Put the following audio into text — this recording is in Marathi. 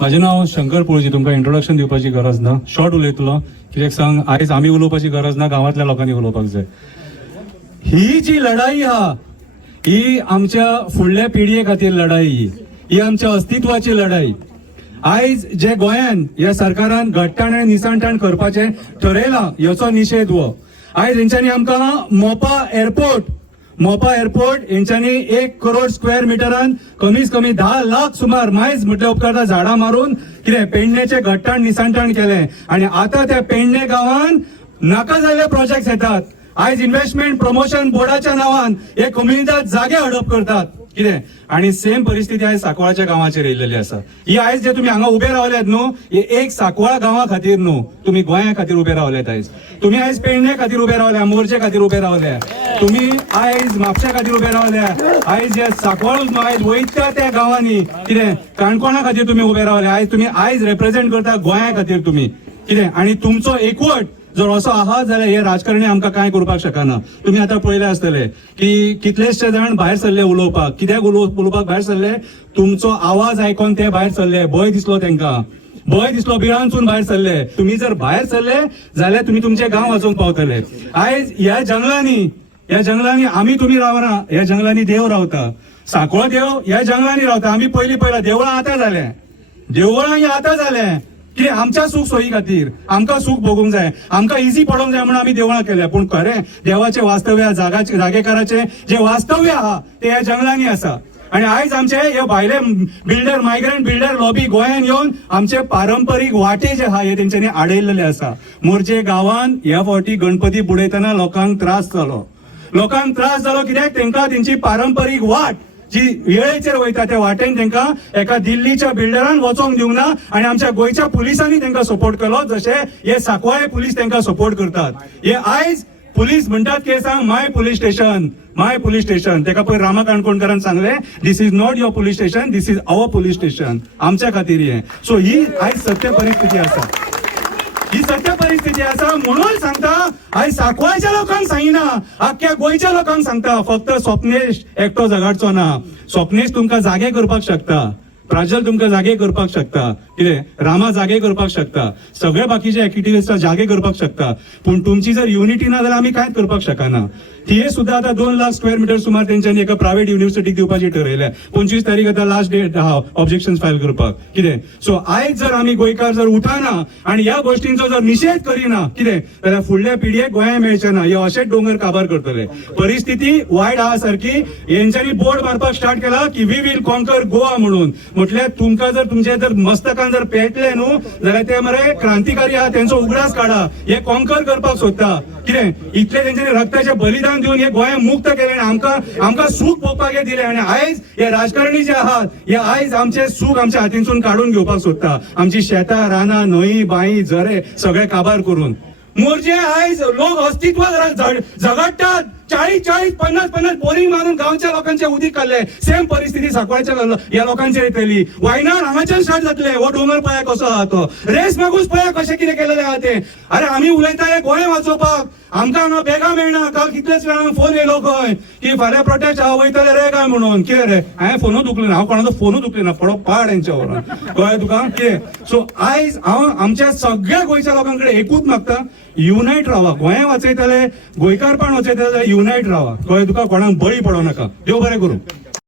माझे नाव शंकर पोळजी. तुमका इंट्रोडक्शन दिवपाची गरज ना, शॉर्ट उलयतलो कित्याक सांग आयज आमी उलोवपाची गरज ना, गांवांतल्या लोकांनी उलोवपाक जाय. ही जी लढाई हा ही आमच्या फुडल्या पिढये खातीर लढाई, ही आमच्या अस्तित्वाची लढाई. आयज जे गोंयान ह्या सरकारान घट्टाण आनी निसाणटाण करपाचें ठरयलां हेचो निशेध हो. आयज हेंच्यांनी आमकां मोपा एअरपोर्ट हेंच्यांनी 1 करोड स्क्वेअर मिटरान कमीत कमी 10 लाख सुमार मायज म्हटल्या उपकारता झाडां मारून कितें पेडणेचे घट्टाण निसाणटाण केलें. आनी आतां त्या पेडणे गांवान नाका जाल्ले प्रोजेक्ट्स येतात. आयज इन्व्हेस्टमेंट प्रमोशन बोर्डाच्या नांवान हे कम्युनिटींत जागे हडप करतात कितें. आणि सेम परिस्थिती आयज सांकवाळच्या गांवाचेर येयलेली आसा. ही आयज जे तुमी हांगा उबे रावल्यात न्हू, हे एक सांकवाळ गांवा खातीर न्हू, तुमी गोंया खातीर उबे रावल्यात. आयज तुमी आयज पेडणे खातीर उबे रावल्या, मोर्चे खातीर उबे रावल्या, तुमी आयज म्हापशा खातीर उबे रावल्या. आयज जे सांकवाळूच न्हू, आयज वयता त्या गांवांनी कितें काणकोणा खातीर तुमी उबे रावल्या. आयज तुमी आयज रिप्रेझेंट करता गोंया खातीर तुमी कितें. आणि तुमचो एकवट जर असो आहात जाल्यार हे राजकारणी आमकां कांय करपाक शकना. तुमी आतां पळयलें आसतलें की कितलेशे जाण भायर सरले उलोवपाक. कित्याक उलोवपाक भायर सरले? तुमचो आवाज आयकोन ते भायर सरले. भंय दिसलो तांकां, भंय दिसलो, भिरांतून भायर सरले. तुम्ही जर भायर सरले जाल्यार तुमी तुमचे गांव वाचोवंक पावतले. आयज ह्या जंगलांनी आमी तुमी रावना, ह्या जंगलांनी देव रावता. सांकवाळ देव ह्या जंगलांनी रावता. आमी पयला देवळां आतां जाल्या, देवळां ही आतां जाल्या की आमच्या सुख सोयी खातीर आमकां सुख भोगूंक जाय, आमकां इजी पडोंक जाय म्हणून आमी देवळां केल्या. पूण खरें देवाचे वास्तव्य, जागेकाराचे जे वास्तव्य आहा ते ह्या जंगलांनी आसा. आणि आयज आमचे हे भायले बिल्डर, मायग्रंट बिल्डर लॉबी गोंयान येवन आमचे पारंपरीक वाटे जे आहा हे तेंच्यांनी आडयल्लेले आसा. मोरजे गांवान ह्या फावटी गणपती बुडयतना लोकांक त्रास जालो कित्याक तेंकां तेंची पारंपरीक वाट जी वेळेचेर वयता त्या वाटेन तेंकां एका दिल्लीच्या बिल्डरान वचोंक दिवंक ना. आणि आमच्या गोंयच्या पुलिसांनी तेंकां सपोर्ट केलो जशे हे सांकवाळे पुलीस तेंकां सपोर्ट करतात. हे आयज पुलीस म्हणटात की सांग माय पुलीस स्टेशन. तेका पळय रामा काणकोणकरान सांगले, this is not your police station, this is our police station. आमच्या खातीर हे. सो ही आयज सत्य परिस्थिती आसा, ही सत्य परिस्थिती आसा. म्हणून सांगता आयज सांकवाळच्या लोकांक सांगिना, अख्ख्या गोंयच्या लोकांक सांगता. फक्त स्वप्नेश एकटो झगडचो ना. स्वप्नेश तुमकां जागे करपाक शकता, प्राजल तुमकां जागे करपाक शकता, कितें रामा जागे करपाक शकता, सगळे बाकीचे एक्टिव्हिस्ट जागे करपाक शकता. पूण तुमची जर युनिटी ना जाल्यार आमी कांयच करपाक शकना. ती सुद्धा आता 2 लाख स्क्वेअर मिटर सुमार तेंच्यांनी एका प्रायव्हेट युनिव्हर्सिटीक दिवपाची ठरयल्या. 25 तारीख आता लास्ट डेट आहा ऑब्जेक्शन फायल करपाक कितें. सो आयज जर आमी गोंयकार जर उठाना आणि ह्या गोष्टींचो जर निषेध करिना कितें जाल्यार फुडल्या पिढयेक गोंया मेळचें ना. हे अशेच डोंगर काबार करतले. परिस्थिती वायट आहा सारकी. हेंच्यांनी बोर्ड मारपाक स्टार्ट केला की वी वील कॉन्कर गोवा म्हणून. म्हटल्यार तुमकां जर तुमचे जर मस्तकान जर पेटले न्हू जाल्यार ते मरे क्रांतिकारी आहा तेंचो उगडास काढा. हे कॉन्कर करपाक सोदता कितें. इतले तेंच्यांनी रक्ताचे बलिदान दिवन हे गोंया मुक्त केले आणि आमकां सूख भोगपाक दिले. आणि आयज हे राजकारणी जे आहात हे आयज आमचे सूख आमच्या हातींसून काढून घेवपाक सोदता. आमची शेतां, रानां, न्हंय, बांय, झरे सगळे काबार करून. मोरजे आयज लोक अस्तित्व झगडटात. 40-50 बोरिंग मारून गांवच्या लोकांचे उदीक काडले. सेम परिस्थिती सांकवाळच्या ह्या लोकांचेर येतली. वायनाड हांगाच्यान स्टार्ट जातले. हो डोंगर पळया कसो आहा तो. रेस मागूस पळया कशें कितें केलेलें आहा ते. अरे आमी उलयता हे गोंय वाचोवपाक, आमकां हांगा बेगा मेळना. काल कितलेच वेळा फोन येयलो खंय की फाल्यां प्रोटेस्ट हांव वयतले रे काय म्हणून. कितें रे हांवें फोनूच उखले ना, हांव कोणाचो फोनूच उखले ना. पडो पाड हेंच्या वरून कळ्ळें तुका कितें. सो आयज हांव आमच्या सगळ्या गोंयच्या लोकां कडेन एकूच मागता, युनायट रावा. गोंया वाचयतले, गोंयकारपण वाचयतले जाल्यार युनायट रावा. कळ्ळें तुका. कोणाक बळी पडो नाका. देव बरें करूं.